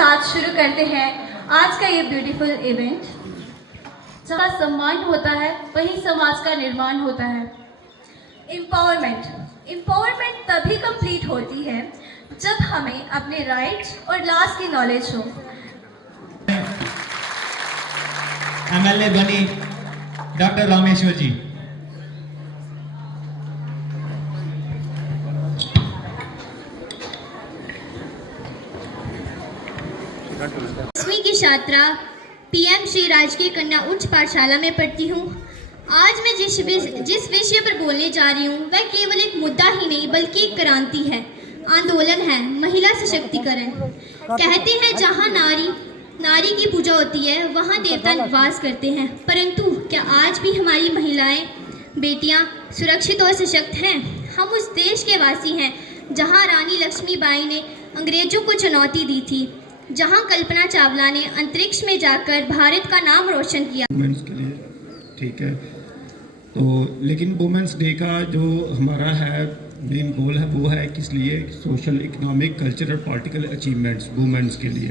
साथ शुरू करते हैं आज का ये ब्यूटीफुल इवेंट। जहाँ सम्मान होता है वहीं समाज का निर्माण होता है। एम्पावरमेंट तभी कंप्लीट होती है जब हमें अपने राइट्स और लॉज की नॉलेज हो। एमएलए बनी डॉक्टर रामेश्वर जी। दसवीं की छात्रा पीएम श्री राजकीय कन्या उच्च पाठशाला में पढ़ती हूँ। आज मैं जिस विषय पर बोलने जा रही हूँ वह केवल एक मुद्दा ही नहीं बल्कि एक क्रांति है, आंदोलन है, महिला सशक्तिकरण। कहते हैं जहाँ नारी की पूजा होती है वहाँ देवता निवास करते हैं, परंतु क्या आज भी हमारी महिलाएं बेटियां सुरक्षित और सशक्त हैं? हम उस देश के वासी हैं जहाँ रानी लक्ष्मीबाई ने अंग्रेजों को चुनौती दी थी, जहां कल्पना चावला ने अंतरिक्ष में जाकर भारत का नाम रोशन किया। वुमेन्स के लिए ठीक है, तो लेकिन वुमेन्स डे का जो हमारा है मेन गोल है वो है किस लिए? Social, economic, cultural, political achievements women's के लिए।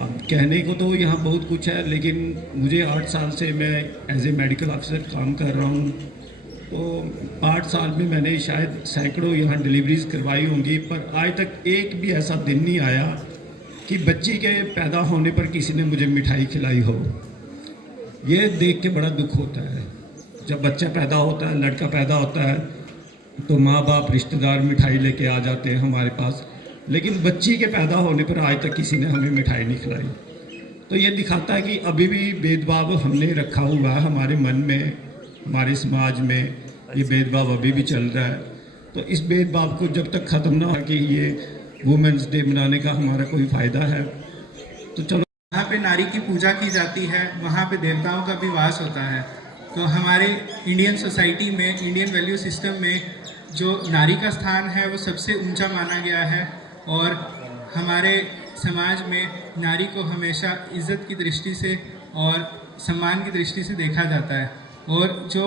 अब कहने को तो यहाँ बहुत कुछ है, लेकिन मुझे 8 साल से मैं एज ए मेडिकल ऑफिसर काम कर रहा हूँ, तो 8 साल में मैंने शायद सैकड़ों यहाँ डिलीवरीज करवाई होंगी, पर आज तक एक भी ऐसा दिन नहीं आया कि बच्ची के पैदा होने पर किसी ने मुझे मिठाई खिलाई हो। ये देख के बड़ा दुख होता है। जब बच्चा पैदा होता है, लड़का पैदा होता है, तो माँ बाप रिश्तेदार मिठाई लेके आ जाते हैं हमारे पास, लेकिन बच्ची के पैदा होने पर आज तक किसी ने हमें मिठाई नहीं खिलाई। तो ये दिखाता है कि अभी भी भेदभाव हमने रखा हुआ है हमारे मन में, हमारे समाज में ये भेदभाव अभी भी चल रहा है। तो इस भेदभाव को जब तक ख़त्म ना हो कि ये वुमेन्स डे मनाने का हमारा कोई फ़ायदा है, तो चलो। जहाँ पे नारी की पूजा की जाती है वहाँ पे देवताओं का भी वास होता है। तो हमारे इंडियन सोसाइटी में, इंडियन वैल्यू सिस्टम में जो नारी का स्थान है वो सबसे ऊंचा माना गया है, और हमारे समाज में नारी को हमेशा इज़्ज़त की दृष्टि से और सम्मान की दृष्टि से देखा जाता है। और जो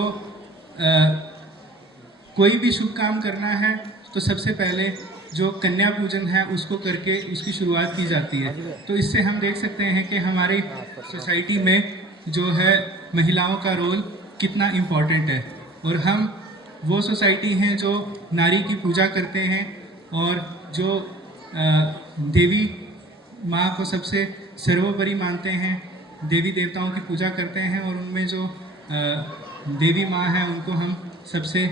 कोई भी शुभ काम करना है तो सबसे पहले जो कन्या पूजन है उसको करके उसकी शुरुआत की जाती है। तो इससे हम देख सकते हैं कि हमारी सोसाइटी में जो है महिलाओं का रोल कितना इम्पोर्टेंट है, और हम वो सोसाइटी हैं जो नारी की पूजा करते हैं और जो देवी माँ को सबसे सर्वोपरि मानते हैं, देवी देवताओं की पूजा करते हैं, और उनमें जो देवी माँ है उनको हम सबसे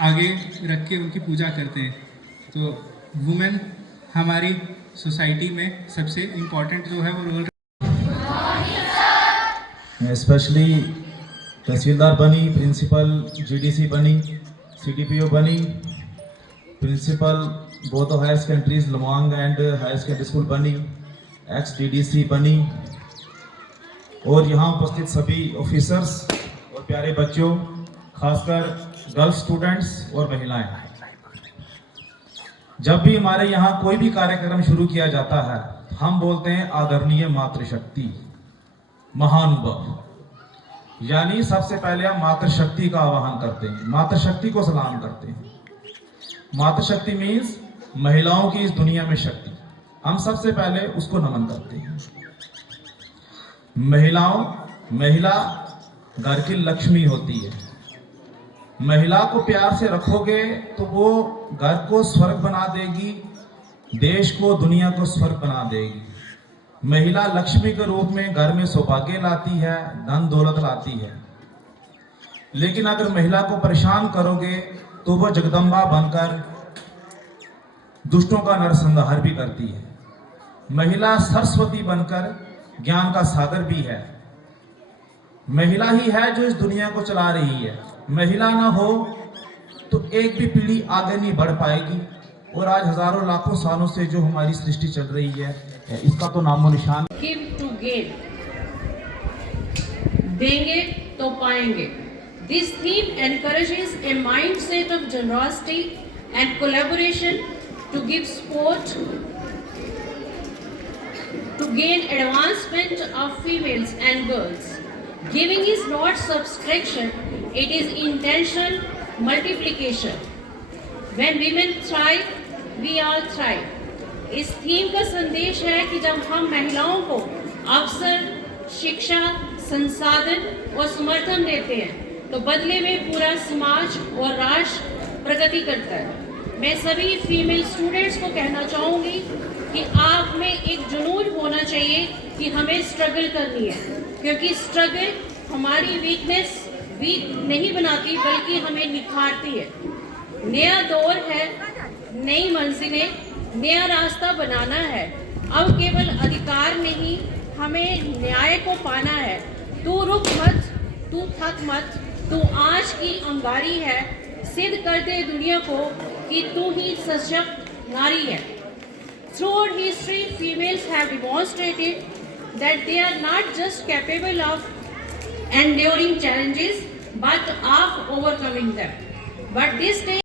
आगे रख के उनकी पूजा करते हैं। तो वुमेन हमारी सोसाइटी में सबसे इम्पोर्टेंट जो है वो रोल। स्पेशली तहसीलदार बनी, प्रिंसिपल जीडीसी बनी, सीडीपीओ बनी, principal both higher secondaries Lamang and higher secondary school बनी, एक्स डीडीसी बनी, और यहाँ उपस्थित सभी ऑफिसर्स और प्यारे बच्चों, खासकर गर्ल्स स्टूडेंट्स और महिलाएं। जब भी हमारे यहाँ कोई भी कार्यक्रम शुरू किया जाता है हम बोलते हैं आदरणीय मातृशक्ति, महानुभव। यानी सबसे पहले हम मातृशक्ति का आह्वान करते हैं, मातृशक्ति को सलाम करते हैं। मातृशक्ति मीन्स महिलाओं की इस दुनिया में शक्ति, हम सबसे पहले उसको नमन करते हैं। महिला घर की लक्ष्मी होती है। महिला को प्यार से रखोगे तो वो घर को स्वर्ग बना देगी, देश को, दुनिया को स्वर्ग बना देगी। महिला लक्ष्मी के रूप में घर में सौभाग्य लाती है, धन दौलत लाती है। लेकिन अगर महिला को परेशान करोगे तो वो जगदम्बा बनकर दुष्टों का नरसंहार भी करती है। महिला सरस्वती बनकर ज्ञान का सागर भी है। महिला ही है जो इस दुनिया को चला रही है। महिला ना हो तो एक भी पीढ़ी आगे नहीं बढ़ पाएगी, और आज हजारों लाखों सालों से जो हमारी सृष्टि चल रही है इसका तो नामो निशान। गिव टू गेट, देंगे तो पाएंगे। This theme encourages a mindset of generosity and collaboration to give support to gain advancement of females and girls. Giving is not subtraction, it is intentional multiplication. When women thrive, we all thrive. इस theme का संदेश है कि जब हम महिलाओं को अवसर, शिक्षा, संसाधन और समर्थन देते हैं तो बदले में पूरा समाज और राष्ट्र प्रगति करता है। मैं सभी फीमेल स्टूडेंट्स को कहना चाहूँगी कि आप में एक जुनून होना चाहिए कि हमें स्ट्रगल करनी है, क्योंकि स्ट्रगल हमारी वीकनेस वीक नहीं बनाती बल्कि हमें निखारती है। नया दौर है, नई मंजिलें, नया रास्ता बनाना है। अब केवल अधिकार नहीं, हमें न्याय को पाना है। तू रुक मत, तू थक मत, तू आज की अंगारी है। सिद्ध कर दे दुनिया को कि तू ही सशक्त नारी है। Throughout history, females have demonstrated that they are not just capable of enduring challenges but of overcoming them. But this day